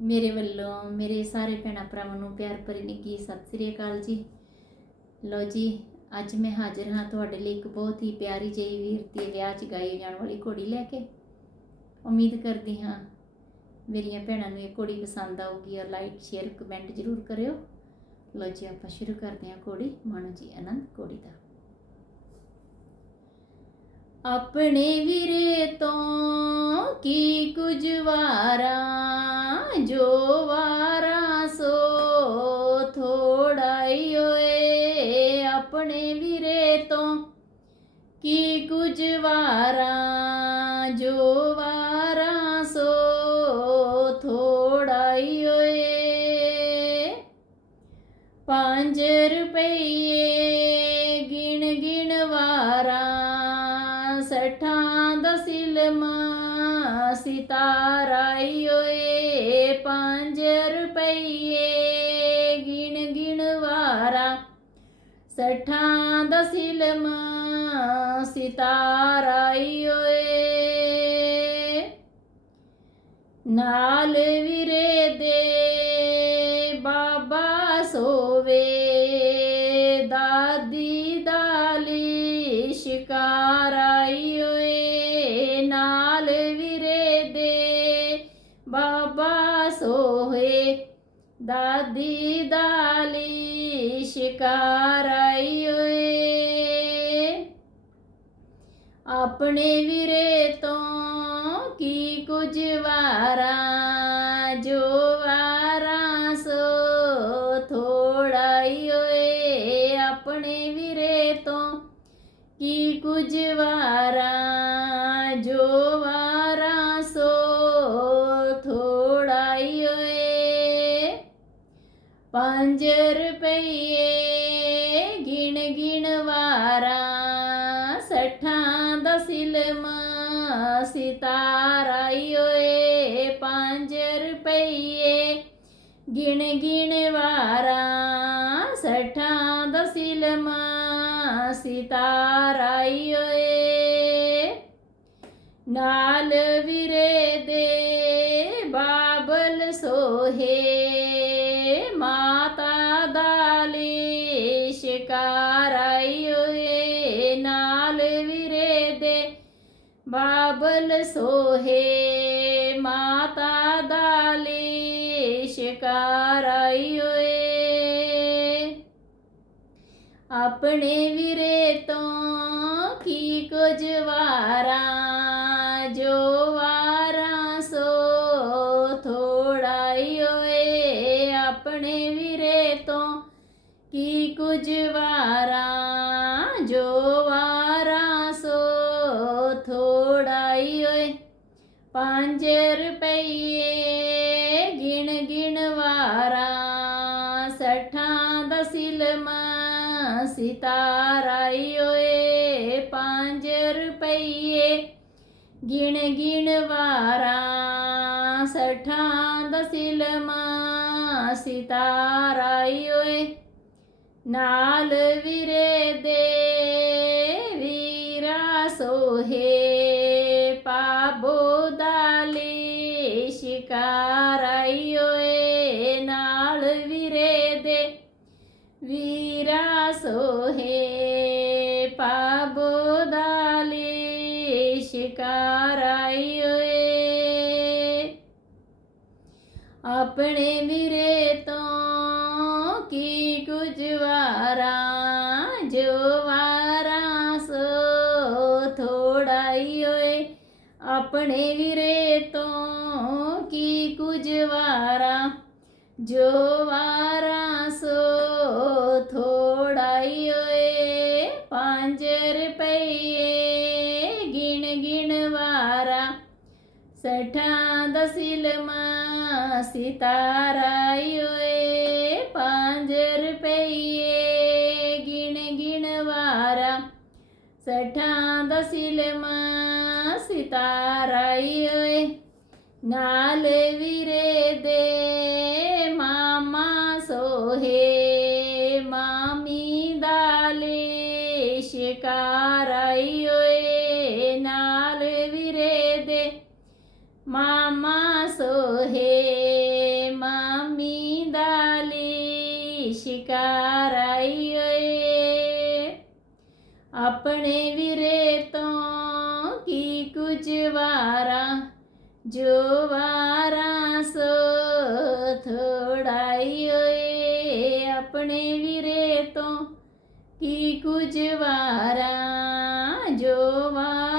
ਮੇਰੇ ਵੱਲੋਂ, ਮੇਰੇ ਸਾਰੇ ਭੈਣਾਂ ਭਰਾਵਾਂ ਨੂੰ ਪਿਆਰ ਭਰੀ ਨਿੱਘੀ ਸਤਿ ਸ੍ਰੀ ਅਕਾਲ ਜੀ। ਲੋ ਜੀ, ਅੱਜ ਮੈਂ ਹਾਜ਼ਰ ਹਾਂ ਤੁਹਾਡੇ ਲਈ ਇੱਕ ਬਹੁਤ ਹੀ ਪਿਆਰੀ ਜਿਹੀ ਵੀਰ ਦੇ ਵਿਆਹ 'ਚ ਗਾਈ ਜਾਣ ਵਾਲੀ ਘੋੜੀ ਲੈ ਕੇ। ਉਮੀਦ ਕਰਦੀ ਹਾਂ ਮੇਰੀਆਂ ਭੈਣਾਂ ਨੂੰ ਇਹ ਘੋੜੀ ਪਸੰਦ ਆਊਗੀ ਔਰ ਲਾਈਕ ਸ਼ੇਅਰ ਕਮੈਂਟ ਜ਼ਰੂਰ ਕਰਿਓ। ਲੋ ਜੀ, ਆਪਾਂ ਸ਼ੁਰੂ ਕਰਦੇ ਹਾਂ ਘੋੜੀ, ਮਾਣੋ ਜੀ, ਆਨੰਦ ਘੋੜੀ ਦਾ। ਆਪਣੇ ਵੀਰੇ ਤੋਂ ਕੀ ਕੁਝ ਵਾਰਾਂ, ਜੋ ਵਾਰਾਂ ਸੋ ਥੋੜਾ ਹੀ ਓਏ ਆਪਣੇ ਵੀਰੇ ਤੋਂ ਕੀ ਕੁਝ ਵਾਰਾਂ, ਜੋ ਸਠਾਂ ਦਾ ਸਿਲਮਾ ਸਿਤਾਰਾਈ ਓਏ, ਪੰਜ ਰੁਪਈਏ ਗਿਣ ਗਿਣ ਵਾਰਾਂ। ਸਠਾਂ ਦਾ ਸਿਲਮਾ ਸਿਤਾਰਾਈ ਓਏ। ਨਾਲ ਵੀਰੇ ਦਾਦੀ ਦਾਲੀ ਸ਼ਿਕਾਰਾਈ ਓਏ। ਆਪਣੇ ਵੀਰੇ ਤੋਂ ਕੀ ਕੁਝ ਵਾਰਾਂ, ਜੋ ਵਾਰਾਂ ਸੋ ਥੋੜਾ ਹੀ ਓਏ। ਆਪਣੇ ਵੀਰੇ ਤੋਂ ਕੀ ਕੁਝ ਵਾਰਾਂ, ਜੋ ਵਾਰਾਂ ਪੰਜ ਰੁਪਈਏ ਗਿਣ ਗਿਣ ਵਾਰਾਂ, ਸੱਠਾਂ ਦਾ ਸਿਲਮਾ ਸਿਤਾਰਾ ਓਏ ਪੰਜ ਰੁਪਈਏ ਗਿਣ ਗਿਣ ਵਾਰਾਂ, ਸਠਾਂ ਦਾ ਸਿਲਮਾ ਸਿਤਾਰਾਈ ਓਏ। ਨਾਲ ਵੀਰੇ ਦਾਲੀ ਸ਼ਿਕਾਰਾਈ ਓਏ ਨਾਲ ਵੀਰੇ ਦੇ। ਬਾਬਲ ਸੋਹੇ ਮਾਤਾ ਦਾਲੀ ਸ਼ਿਕਾਰਾਈ ਓਏ। ਆਪਣੇ ਵੀਰੇ ਤੋਂ ਕੀ ਕੁਝ ਵਾਰਾਂ ਵਾਰਾਂ ਜੋ ਵਾਰਾਂ ਸੋ ਥੋੜਾ ਹੀ ਓਏ। ਪੰਜ ਰੁਪਈਏ ਗਿਣ ਗਿਣ ਵਾਰਾਂ, ਸਠਾਂ ਦਾ ਸਿਲਮਾ ਸਿਤਾਰਾਈ ਓਏ। ਪੰਜ ਰੁਪਈਏ ਗਿਣ ਗਿਣ ਵਾਰਾਂ, ਸਠਾਂ ਦਾ ਨਾਲ ਵੀਰੇ ਦੇ ਵੀਰਾ ਸੋਹੇ ਪਾਬੋ ਦਾਲੀ ਸ਼ਿਕਾਰਾਈ ਓਏ ਨਾਲ ਵੀਰੇ ਦੇ ਵੀਰਾ ਸੋਹੇ ਪਾਬੋ ਦਾਲੀ ਸ਼ਿਕਾਰਾਈ ਓਏ। ਆਪਣੇ ਵੀਰੇ ਆਪਣੇ ਵੀਰੇ ਤੋਂ ਕੀ ਕੁਝ ਵਾਰਾਂ? ਜੋ ਵਾਰਾਂ ਸੋ ਥੋੜਾ ਹੀ ਓਏ ਪੰਜ ਰੁਪਈਏ ਗਿਣ ਗਿਣ ਵਾਰਾਂ। ਸਠਾਂ ਦਾ ਸਿਲਮਾ ਸਿਤਾਰਾਈ ਓਏ ਪੰਜ ਰੁਪਈਏ ਗਿਣ ਗਿਣ ਵਾਰਾਂ। ਸਠਾਂ ਦਾ ਸਿਲਮਾ ਸਿਤਾਰਾਈ ਓਏ, ਨਾਲ ਵੀਰੇ ਦੇ ਮਾਮਾ ਸੋਹੇ, ਮਾਮੀ ਦਾਲੇ ਸ਼ਿਕਾਰਾਈ ਨਾਲ ਵੀਰੇ ਦੇ ਮਾਮਾ ਸੋਹੇ, ਮਾਮੀ ਦਾਲੇ ਸ਼ਿਕਾਰਾਈ ਆਪਣੇ ਵੀਰੇ ગુજવારા જોવારા સો થોડાઈઓ આપણે વિરે તો કી ગુજવારા જોવા